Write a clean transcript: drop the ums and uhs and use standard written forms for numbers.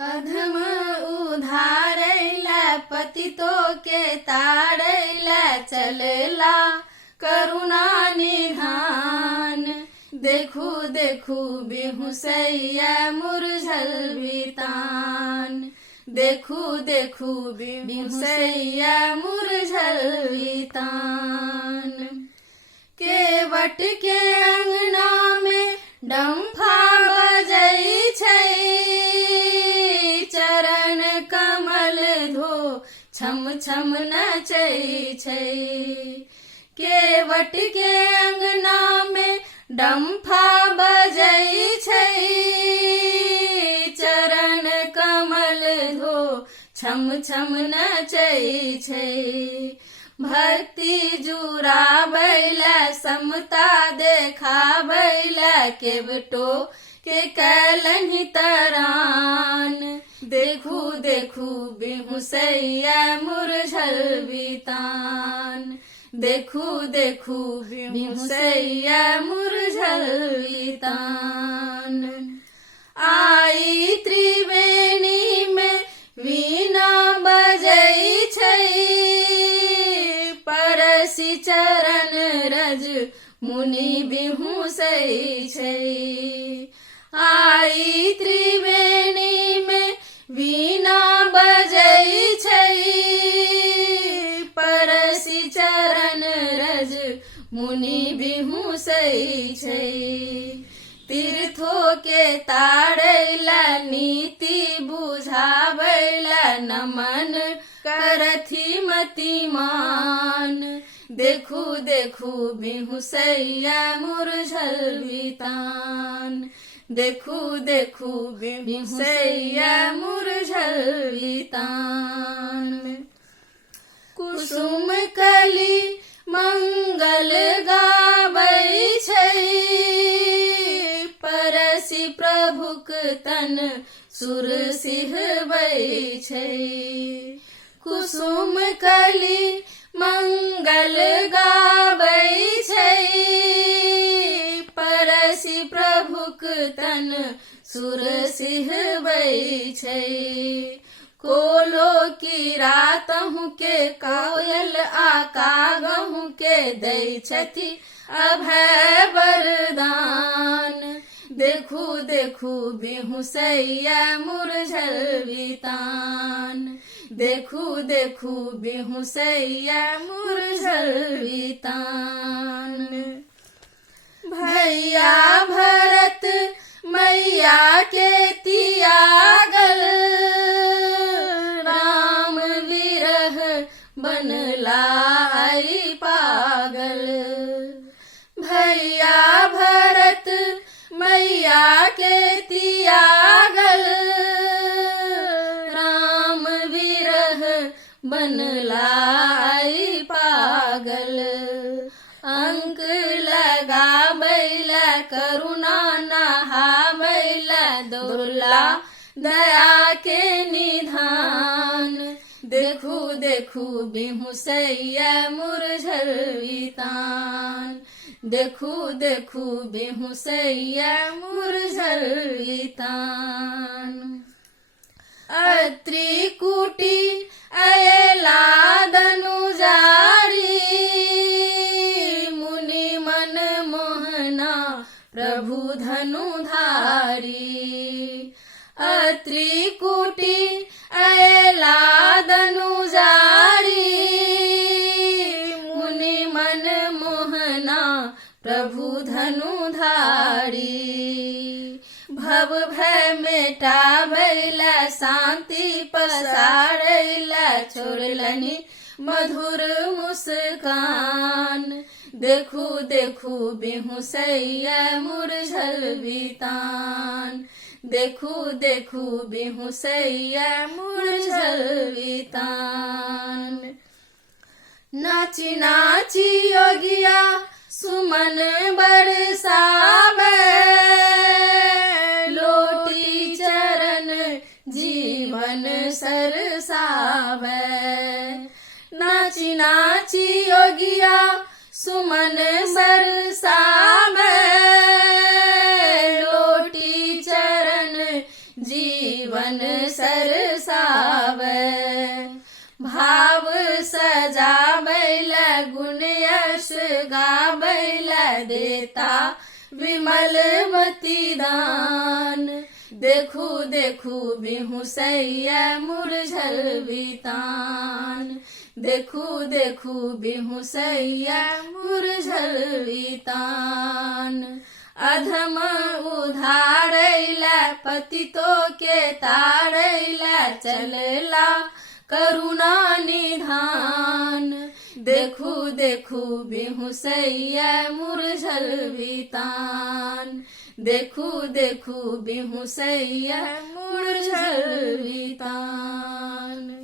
अधम उधारैला पतितो के तारैला चलला करुणा निधान। देखू देखू बेहुसैया मुरझल बितान। देखू देखू बेहुसैया मुरझल बितान। केवट के अंगना में डम्फा बजै छै, चरण कमल धो छम छम नचै छै। केवट के अंगना में डम्फा बजै छै, चरण कमल धो छम छम नचै छै। भक्ति जुराबैला समता देखाबैला केवटो के कैलनि तरान। देखू देखू बेहुसैया मुरझल बितान। देखू देखू बेहुसैया मुरझल बितान। आई त्रिवेणी में वीणा बजै छै, परसी चरण रज मुनि बिहुसै छै। आई त्रिवेणी में वीणा बजै छै, परसी चरण रज मुनि बिहुसै छै। तीर्थों के तारैला नीति बुझाबैला नमन करथि मतिमान। देखू देखू बेहुसैया मुरझल बितान। देखू देखू बेहुसैया मुरझल बितान। कुसुम कली मंगल गाबै छै, परसी प्रभुक तन सुर सिहबै छै। कुसुम कली मंगल गाबै छै, परसी प्रभुक तन सुर सिहबै छै। कोलो की रातहु के कोयल आ कागहु के दै छथि अभय वरदान। देखू देखू बेहुसैया मुरझल बितान। देखू देखू बेहुसैया मुरझल बितान। भैया भरत मैया के त्यागल, राम विरह बनलाई पागल। भैया भरत मैया के त्यागल, राम विरह बनलाई पागल। अंक लगाबैला करुणा नहाबैला दुर्ला दया के निधान। देखू देखू बेहुसैया मुरझल बितान। देखू देखू बेहुसैया मुरझल बितान। अत्रि कुटी अयला दनुजारी, मुनि मन मोहना प्रभु धनुधारी। अत्रि कुटी अयला दनुजारी, मुनि मन मोहना प्रभु धनुधारी। भव भय मेटाबैला शांति पसारैला छोड़लनि मधुर मुस्कान। देखू देखू बेहुसैया मुरझल बितान। देखू देखू बेहुसैया मुरझल बितान। नाची नाची योगिया सुमन बरसावे, लोटी चरण जीवन सरसावे। नाची नाची योगिया सुमन बरसावे, लोटी चरण जीवन देता विमलमती दान। देखू देखू बिहुसैया मुरझल बितान। देखू देखू बिहुसैया मुरझल बितान। अधम उधारैला पतितो के तारैला चलला करुणा निधान। देखू देखू बिहुसैया मुरझल बितान। देखू देखू बिहुसैया मुरझल बितान।